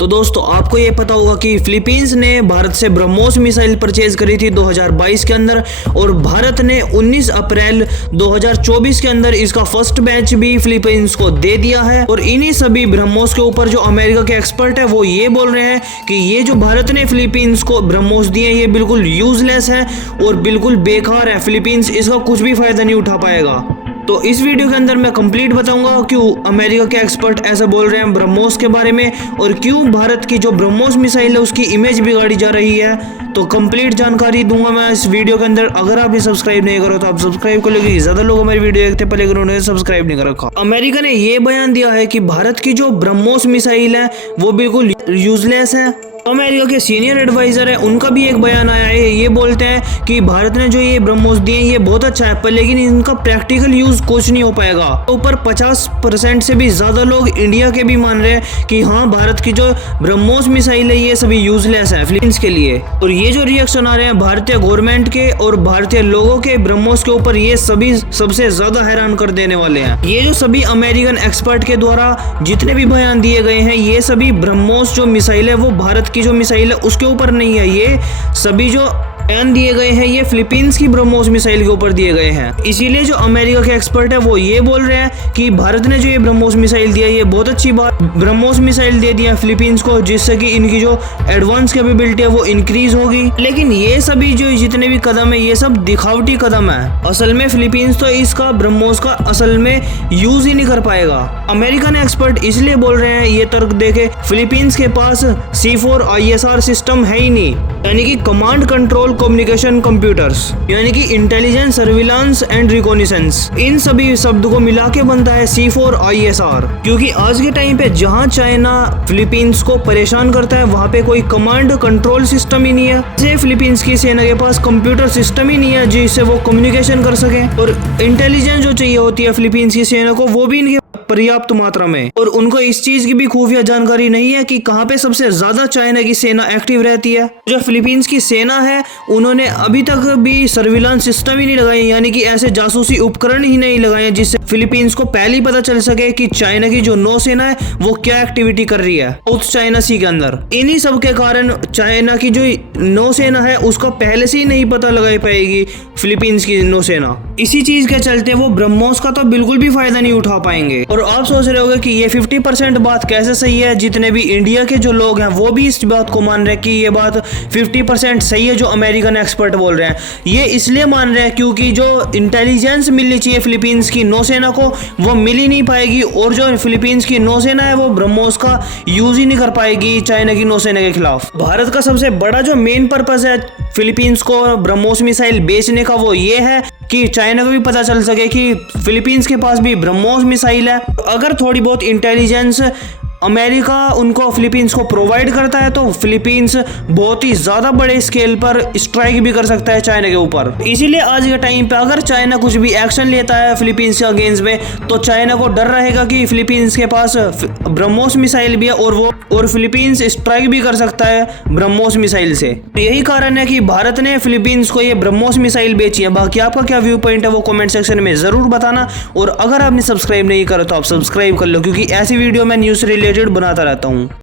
तो दोस्तों आपको ये पता होगा कि फिलीपींस ने भारत से ब्रह्मोस मिसाइल परचेज करी थी 2022 के अंदर, और भारत ने 19 अप्रैल 2024 के अंदर इसका फर्स्ट बैच भी फिलीपींस को दे दिया है। और इन्हीं सभी ब्रह्मोस के ऊपर जो अमेरिका के एक्सपर्ट है वो ये बोल रहे हैं कि ये जो भारत ने फिलीपींस को ब्रह्मोस दिए ये बिल्कुल यूजलेस है और बिल्कुल बेकार है। फिलीपींस इसका कुछ भी फायदा नहीं उठा पाएगा। तो इस वीडियो के अंदर मैं कंप्लीट बताऊंगा क्यों अमेरिका के एक्सपर्ट ऐसा बोल रहे हैं ब्रह्मोस के बारे में, और क्यों भारत की जो ब्रह्मोस मिसाइल है उसकी इमेज बिगाड़ी जा रही है। तो कंप्लीट जानकारी दूंगा मैं इस वीडियो के अंदर। अगर आप ये सब्सक्राइब नहीं करो तो आप सब्सक्राइब कर लो, क्योंकि ज्यादा लोग हमारी वीडियो देखते पहले उन्होंने सब्सक्राइब नहीं कर रखा। अमेरिका ने ये बयान दिया है कि भारत की जो ब्रह्मोस मिसाइल है वो बिल्कुल यूजलेस है। अमेरिका के सीनियर एडवाइजर है उनका भी एक बयान आया है, ये बोलते हैं कि भारत ने जो ये ब्रह्मोस दिए ये बहुत अच्छा है, पर लेकिन इनका प्रैक्टिकल यूज कुछ नहीं हो पाएगा। ऊपर 50% से भी ज्यादा लोग इंडिया के भी मान रहे हैं कि हाँ भारत की जो ब्रह्मोस मिसाइल है ये सभी यूजलेस है फिलीपींस के लिए। और ये जो रिएक्शन आ रहे हैं भारतीय गवर्नमेंट के और भारतीय लोगों के ब्रह्मोस के ऊपर, ये सभी सबसे ज्यादा हैरान कर देने वाले हैं। ये जो सभी अमेरिकन एक्सपर्ट के द्वारा जितने भी बयान दिए गए हैं ये सभी ब्रह्मोस जो मिसाइल है वो भारत की जो मिसाइल है उसके ऊपर नहीं है, ये सभी जो बयान दिए गए हैं ये फिलीपींस की ब्रह्मोस मिसाइल के ऊपर दिए गए हैं। इसीलिए जो अमेरिका के एक्सपर्ट है वो ये बोल रहे हैं कि भारत ने जो ये ब्रह्मोस मिसाइल दिया ये बहुत अच्छी बात, ब्रह्मोस मिसाइल दे दिया फिलीपींस को, जिससे कि इनकी जो एडवांस कैपेबिलिटी है वो इंक्रीज होगी। लेकिन ये सभी जो जितने भी कदम है ये सब दिखावटी कदम है। असल में फिलीपींस तो इसका ब्रह्मोस का असल में यूज ही नहीं कर पाएगा। अमेरिकन एक्सपर्ट इसलिए बोल रहे हैं ये तर्क देके फिलीपींस के पास C4 ISR सिस्टम है ही नहीं, यानी कि कमांड कंट्रोल कम्युनिकेशन कंप्यूटर्स, यानी कि इंटेलिजेंस सर्विलांस एंड रिकॉग्निशंस। इन सभी शब्द को मिला के बनता है C4 ISR। क्योंकि आज के टाइम पे जहां चाइना फिलीपींस को परेशान करता है वहां पे कोई कमांड कंट्रोल सिस्टम ही नहीं है। जैसे फिलीपींस की सेना के पास कंप्यूटर सिस्टम ही नहीं है जिससे वो कम्युनिकेशन कर सके, और इंटेलिजेंस जो चाहिए होती है फिलीपींस की सेना को वो भी इनके पर्याप्त मात्रा में। और उनको इस चीज की भी खुफिया जानकारी नहीं है कि कहां पे सबसे ज्यादा चाइना की सेना एक्टिव रहती है। जो फिलीपींस की सेना है उन्होंने अभी तक भी सर्विलांस सिस्टम ही नहीं लगाए, यानी कि ऐसे जासूसी उपकरण ही नहीं लगाए जिससे फिलीपींस को पहले ही पता चल सके कि चाइना की जो नौसेना है वो क्या एक्टिविटी कर रही है साउथ चाइना सी के अंदर। इन्हीं सब के कारण चाइना की जो नौसेना है उसका पहले से ही नहीं पता लगा पाएगी फिलीपींस की नौसेना। इसी चीज के चलते वो ब्रह्मोस का तो बिल्कुल भी फायदा नहीं उठा पाएंगे। और आप सोच रहे होंगे कि ये 50% बात कैसे सही है। जितने भी इंडिया के जो लोग हैं वो भी इस बात को मान रहे हैं कि ये बात 50% सही है जो अमेरिकन एक्सपर्ट बोल रहे हैं। ये इसलिए मान रहे हैं क्योंकि जो इंटेलिजेंस मिलनी चाहिए फिलीपींस की नौसेना को वो मिल ही नहीं पाएगी, और जो फिलीपींस की नौसेना है वो ब्रह्मोस का यूज ही नहीं कर पाएगी चाइना की नौसेना के खिलाफ। भारत का सबसे बड़ा जो मेन पर्पस है फिलीपींस को ब्रह्मोस मिसाइल बेचने का वो ये है कि चाइना को भी पता चल सके कि फिलीपींस के पास भी ब्रह्मोस मिसाइल है। अगर थोड़ी बहुत इंटेलिजेंस अमेरिका उनको फिलीपींस को प्रोवाइड करता है तो फिलीपींस बहुत ही ज्यादा बड़े स्केल पर स्ट्राइक भी कर सकता है चाइना के ऊपर। इसीलिए आज के टाइम पे अगर चाइना कुछ भी एक्शन लेता है फिलीपींस के अगेंस्ट में तो चाइना को डर रहेगा कि फिलीपींस के पास ब्रह्मोस मिसाइल भी है और फिलीपींस स्ट्राइक भी कर सकता है ब्रह्मोस मिसाइल से। यही कारण है कि भारत ने फिलीपींस को ये ब्रह्मोस मिसाइल बेची है। बाकी आपका क्या व्यू पॉइंट है वो कमेंट सेक्शन में जरूर बताना, और अगर आपने सब्सक्राइब नहीं करा तो आप सब्सक्राइब कर लो, क्योंकि ऐसी वीडियो मैं न्यूज रिलेटेड बनाता रहता हूँ।